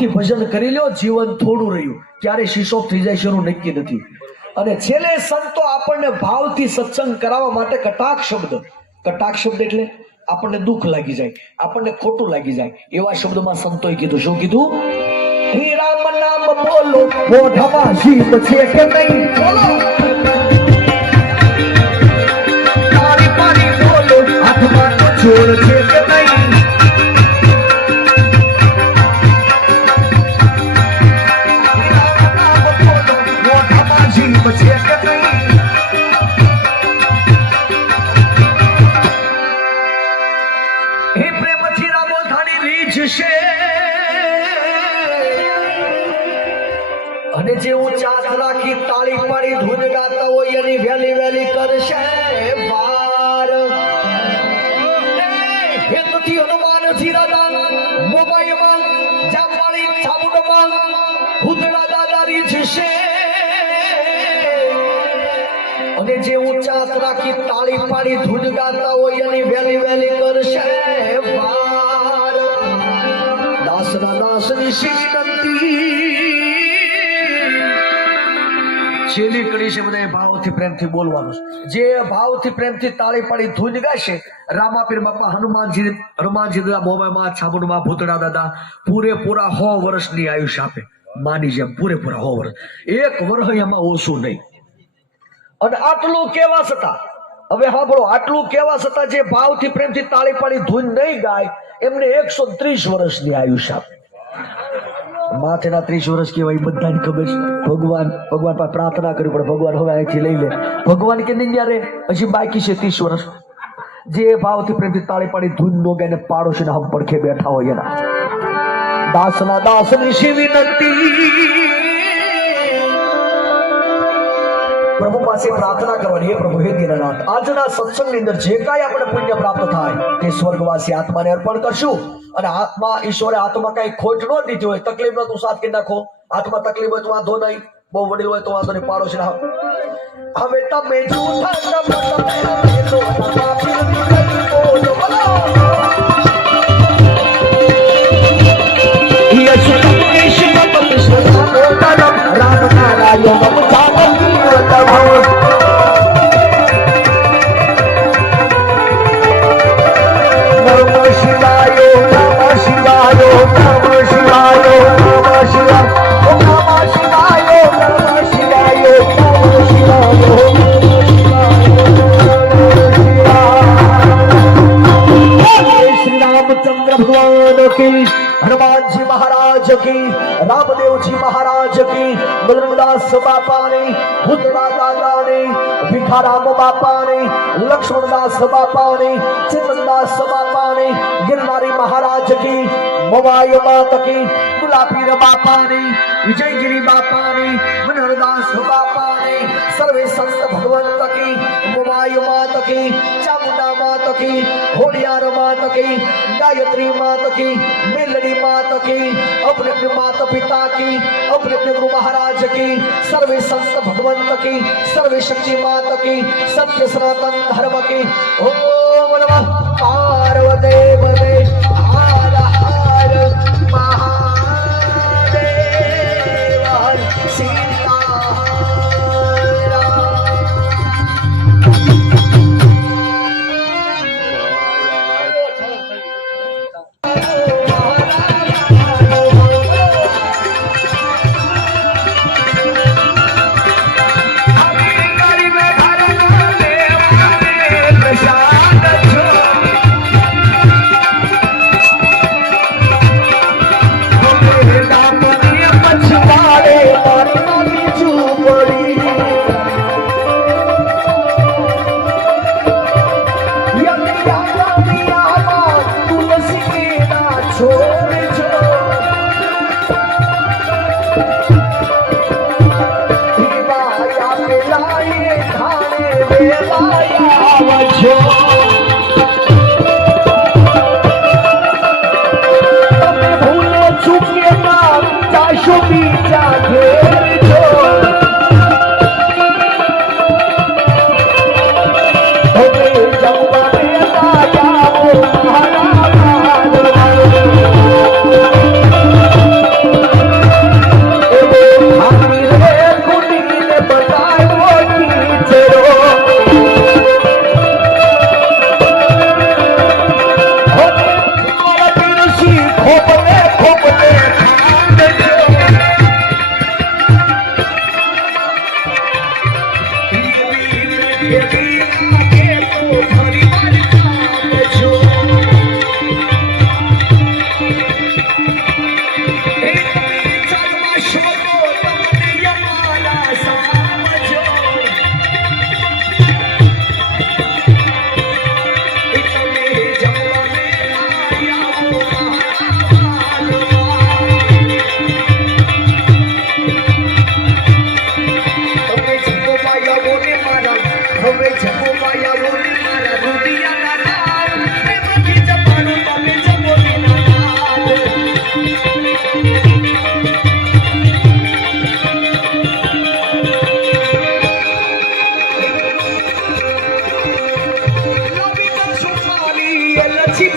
ભાવથી ભજન કરી લ્યો, જીવન થોડું રહ્યું, ક્યારે શીશો થઈ જાય છે એનું નક્કી નથી. અને છેલ્લે સંતો આપણને ભાવથી સત્સંગ કરાવવા માટે કટાક્ષ શબ્દ એટલે આપણને દુઃખ લાગી જાય, આપણને ખોટું લાગી જાય એવા શબ્દમાં સંતોએ કીધું. શું કીધું? હે રામ નામ બોલો, મોઢામાં જીભ છે કે નહીં બોલો, તારી પારી બોલો, હાથમાં છોડ છે કે નહીં, અને જે ઊંચા રાખી તાળી પાડી ધૂન ગાતા હોય એની વેલી વેલી કરશે વાર. હે નથી હનુમાન જીરાદા મોબાઈલમાં જાપાળી ચામુંડમાં ભૂતળા દાદા રીછશે. અને જે ઊંચા રાખી તાળી પાડી ધૂન ગાતા હોય એની વેલી વેલી કરશે વાર. દાસના દાસની શિવનંતી છેલ્લી કડી છે. બધા ભાવથી પ્રેમથી બોલવાનું. જે ભાવથી પ્રેમથી તાળી પાડી ધૂન ગાશે, રામાપીર બાપા, હનુમાનજી દાદા, મોબાઈલમાં છામુંડમાં ભૂતળા દાદા પૂરેપૂરા 100 વર્ષની આયુષ્ય આપે. માની જેમ પૂરેપૂરા 100 વર્ષ, એક વર્ષ એમાં ઓછું નહીં. અને આટલું કેવા છતાં, હવે સાંભળો, આટલું કેવા છતાં જે ભાવથી પ્રેમથી તાળી પાડી ધૂન નહીં ગાય એમને 130 વર્ષની આયુષ્ય આપે. માથેના 30 વર્ષ કેવાય બધાને ખબર છે. ભગવાન પાસે પ્રાર્થના કરવી પડે, ભગવાન હવે અહીંથી લઈ લે. ભગવાન કે નહીં યારે હજી બાકી છે 30 વર્ષ. જે ભાવથી પ્રેમથી તાળી પાડી ધૂન નો ગાય ને પાડોશીના હમ પડખે બેઠા હોય એના દાસના દાસની શિવનંતી. પ્રભુ પાસે પ્રાર્થના કરવાની. હે પ્રભુ, હે દીનાનાથ, આજના સત્સંગની અંદર જે કાંઈ આપણે પુણ્ય પ્રાપ્ત થાય તે સ્વર્ગવાસી આત્માને અર્પણ કરશું. અને આત્મા, ઈશ્વરે આત્મા કઈ ખોટ ન દીધી હોય, તકલીફ નો તું સાથ કરી નાખો. આત્મા તકલીફ હોય તો વાંધો નહીં, બહુ વડીલ હોય તો વાંધો નહીં, પાડોશી ના. હવે તમે हनुमान जी महाराज की, रामदेव जी महाराज की, बजरंगदास बापा ने, भूतड़ा दादा ने, भिखाराम बापा ने, लक्ष्मणदास बापा ने, चित्रदास बापा ने, गिरनारी महाराज की, मोबाई मात की, गुलाबीर बापा ने, विजयगिरी बापा ने, मनोहरदास बापा ने, सर्वे संत भगवंत की, मोबाई मात की, चामुंडा मात की, होड़ियार मात की, गायत्री मात की, मेलड़ी माता की, अपने अपने माता पिता की, अपने अपने गुरु महाराज की, सर्वे संत भगवंत की, सर्वे शक्ति माता की, सत्य सनातन धर्म की. ओम नमः पार्वती पते हर हर महादेव. सीता Shah લચ્છી